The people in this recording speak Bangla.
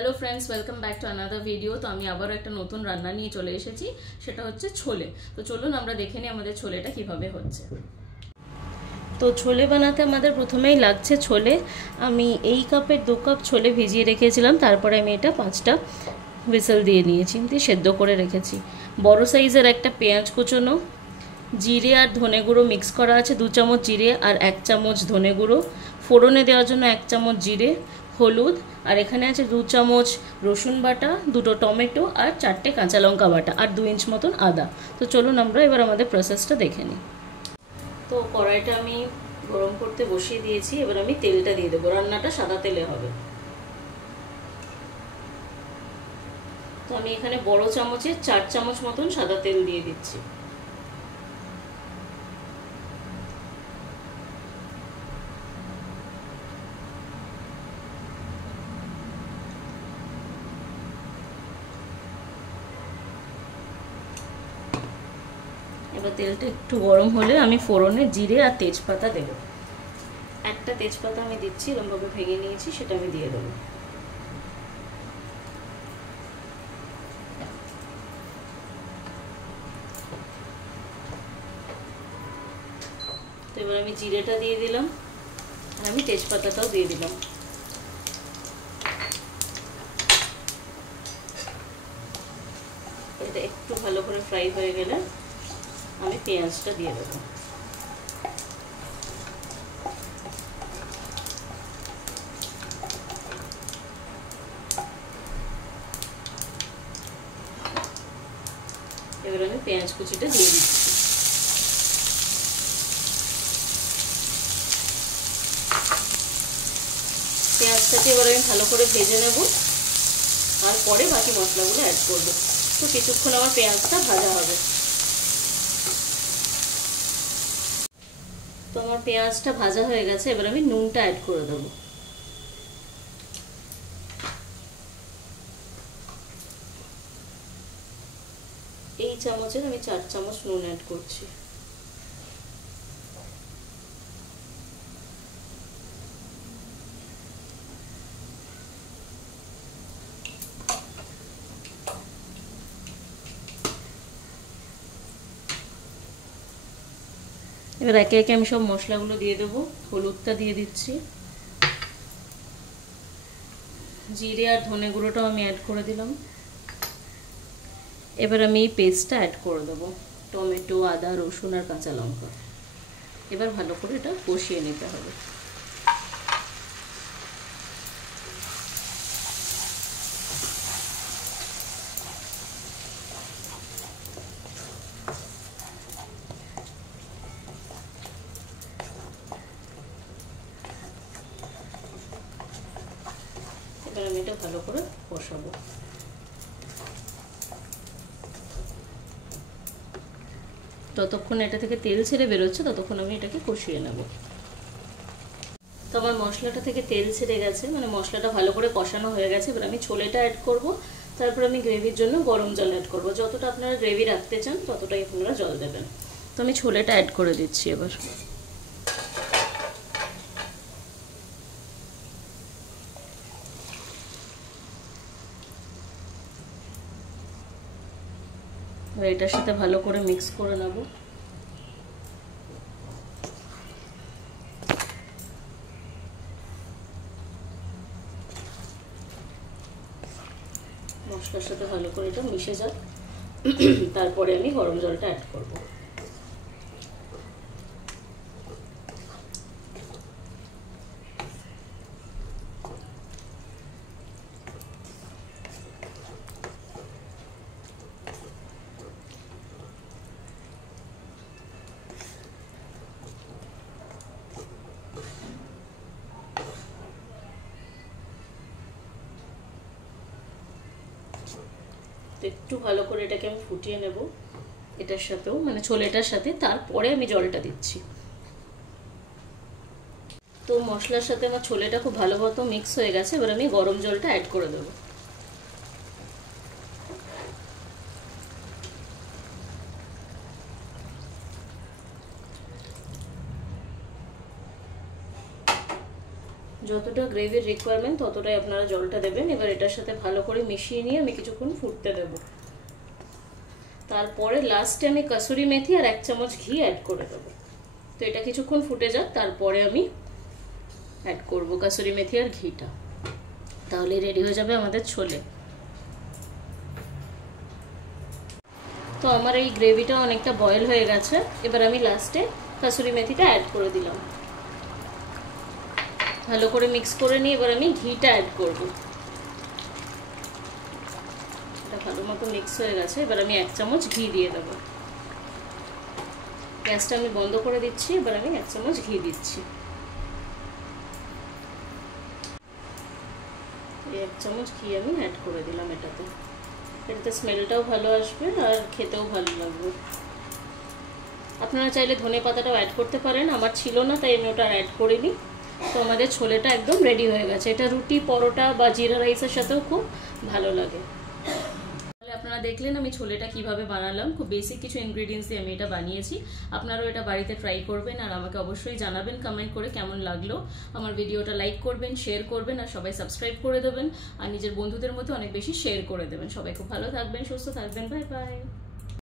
Hello friends, welcome back to another video. তো আমি আবারও একটা নতুন রান্না নিয়ে চলে এসেছি, সেটা হচ্ছে ছোলে। তো চলুন আমরা দেখে নিই আমাদের ছোলেটা কিভাবে হচ্ছে। তো ছোলে বানাতে আমাদের প্রথমেই লাগছে ছোলে। আমি এই কাপের 2 কাপ ছোলে ভিজিয়ে রেখেছিলাম, তারপরে আমি এটা 5টা হুইসেল দিয়ে নিয়েছি, দিয়ে সেদ্ধ করে রেখেছি। বড় সাইজের একটা পেঁয়াজ কুচোনো, জিরে আর ধনে গুঁড়ো মিক্স করা আছে 2 চামচ জিরে আর 1 চামচ ধনে গুঁড়ো, ফোড়নে দেওয়ার জন্য 1 চামচ জিরে, হলুদ, আর এখানে আছে 2 চামচ রসুন বাটা, 2টো টমেটো আর 4টে কাঁচা লঙ্কা বাটা আর 2 ইঞ্চ মতন আদা। তো চলুন আমরা এবার আমাদের প্রসেসটা দেখে নিই। তো কড়াইটা আমি গরম করতে বসিয়ে দিয়েছি, এবার আমি তেলটা দিয়ে দেবো। রান্নাটা সাদা তেলে হবে। তো আমি এখানে বড় চামচে 4 চামচ মতন সাদা তেল দিয়ে দিচ্ছি। এবার তেলটা একটু গরম হলে আমি ফোড়নে জিরে আর তেজপাতা দেব। একটা তেজপাতা আমি দিচ্ছি, এরকমভাবে ভেঙে নিয়েছি, সেটা আমি দিয়ে দেবো। তো এবার আমি জিরেটা দিয়ে দিলাম আর আমি তেজপাতাটাও দিয়ে দিলাম। এটা একটু ভালো করে ফ্রাই হয়ে গেলে আমি পেঁয়াজটা দিয়ে দেবো। এবার আমি পেঁয়াজ কুচিটা দিয়ে দিচ্ছি। পেঁয়াজটাকে এবার আমি ভালো করে ভেজে নেব আর পরে বাকি মশলাগুলো অ্যাড করবো। তো কিছুক্ষণ আমার পেঁয়াজটা ভাজা হবে। তো আমার পেঁয়াজটা ভাজা হয়ে গেছে, এবার আমি নুনটা অ্যাড করে দেবো। এই চামচের আমি 4 চামচ নুন অ্যাড করছি। এবার একে একে আমি সব মশলাগুলো দিয়ে দেবো। হলুদটা দিয়ে দিচ্ছি, জিরে আর ধনে গুঁড়োটাও আমি অ্যাড করে দিলাম। এবার আমি এই পেস্টটা অ্যাড করে দেবো, টমেটো, আদা, রসুন আর কাঁচা লঙ্কা। এবার ভালো করে এটা কষিয়ে নিতে হবে। এবার আমি এটা ভালো করে কষাবো। যতক্ষণ এটা থেকে তেল ছেড়ে বেরোচ্ছে ততক্ষণ আমি এটাকে কষিয়ে নেব। তো আমার মশলাটা থেকে তেল ছেড়ে গেছে, মানে মশলাটা ভালো করে কষানো হয়ে গেছে। এবার আমি ছোলেটা অ্যাড করব, তারপর আমি গ্রেভির জন্য গরম জল অ্যাড করব। যতটা আপনারা গ্রেভি রাখতে চান ততটাই আপনারা জল দেবেন। তো আমি ছোলেটা অ্যাড করে দিচ্ছি। এবার এটার সাথে ভালো করে মিক্স করে নেব। মশলার সাথে ভালো করে এটা মিশে যাক, তারপরে আমি গরম জলটা অ্যাড করব। একটু ভালো করে এটাকে আমি ফুটিয়ে নেব এটার সাথেও, মানে ছোলেটার সাথে, তারপরে আমি জলটা দিচ্ছি। তো মশলার সাথে আমার ছোলেটা খুব ভালো মতো মিক্স হয়ে গেছে। এবার আমি গরম জলটা অ্যাড করে দেবো। যতটা গ্রেভির রিকোয়ারমেন্ট ততটাই আপনারা জলটা দেবেন। এবার এটার সাথে ভালো করে মিশিয়ে নিয়ে আমি কিছুক্ষণ ফুটতে দেব। তারপরে লাস্টে আমি কাসুরি মেথি আর 1 চামচ ঘি অ্যাড করে দেবো। তো এটা কিছুক্ষণ ফুটে যাক, তারপরে আমি অ্যাড করব কাসুরি মেথি আর ঘিটা। তাহলে রেডি হয়ে যাবে আমাদের ছোলে। তো আমার এই গ্রেভিটা অনেকটা বয়েল হয়ে গেছে। এবার আমি লাস্টে কাসুরি মেথিটা অ্যাড করে দিলাম। ভালো করে মিক্স করে নিয়ে এবার আমি ঘিটা অ্যাড করব। এটা ভালো মতো মিক্স হয়ে গেছে। এবার আমি 1 চামচ ঘি দিয়ে দেবো। গ্যাসটা আমি বন্ধ করে দিচ্ছি। এবার আমি 1 চামচ ঘি দিচ্ছি। এই 1 চামচ ঘি আমি অ্যাড করে দিলাম এটাতে। এটাতে স্মেলটাও ভালো আসবে আর খেতেও ভালো লাগবে। আপনারা চাইলে ধনে পাতাটাও অ্যাড করতে পারেন, আমার ছিল না তাই আমি ওটা অ্যাড করিনি। তো আমাদের ছোলেটা একদম রেডি হয়ে গেছে। এটা রুটি, পরোটা বা জিরা রাইসের সাথেও খুব ভালো লাগে। তাহলে আপনারা দেখলেন আমি ছোলেটা কিভাবে বানালাম। খুব বেসিক কিছু ইনগ্রেডিয়েন্টস দিয়ে আমি এটা বানিয়েছি। আপনারাও এটা বাড়িতে ট্রাই করবেন আর আমাকে অবশ্যই জানাবেন কমেন্ট করে কেমন লাগলো। আমার ভিডিওটা লাইক করবেন, শেয়ার করবেন আর সবাই সাবস্ক্রাইব করে দেবেন আর নিজের বন্ধুদের মধ্যে অনেক বেশি শেয়ার করে দেবেন। সবাই খুব ভালো থাকবেন, সুস্থ থাকবেন। Bye bye.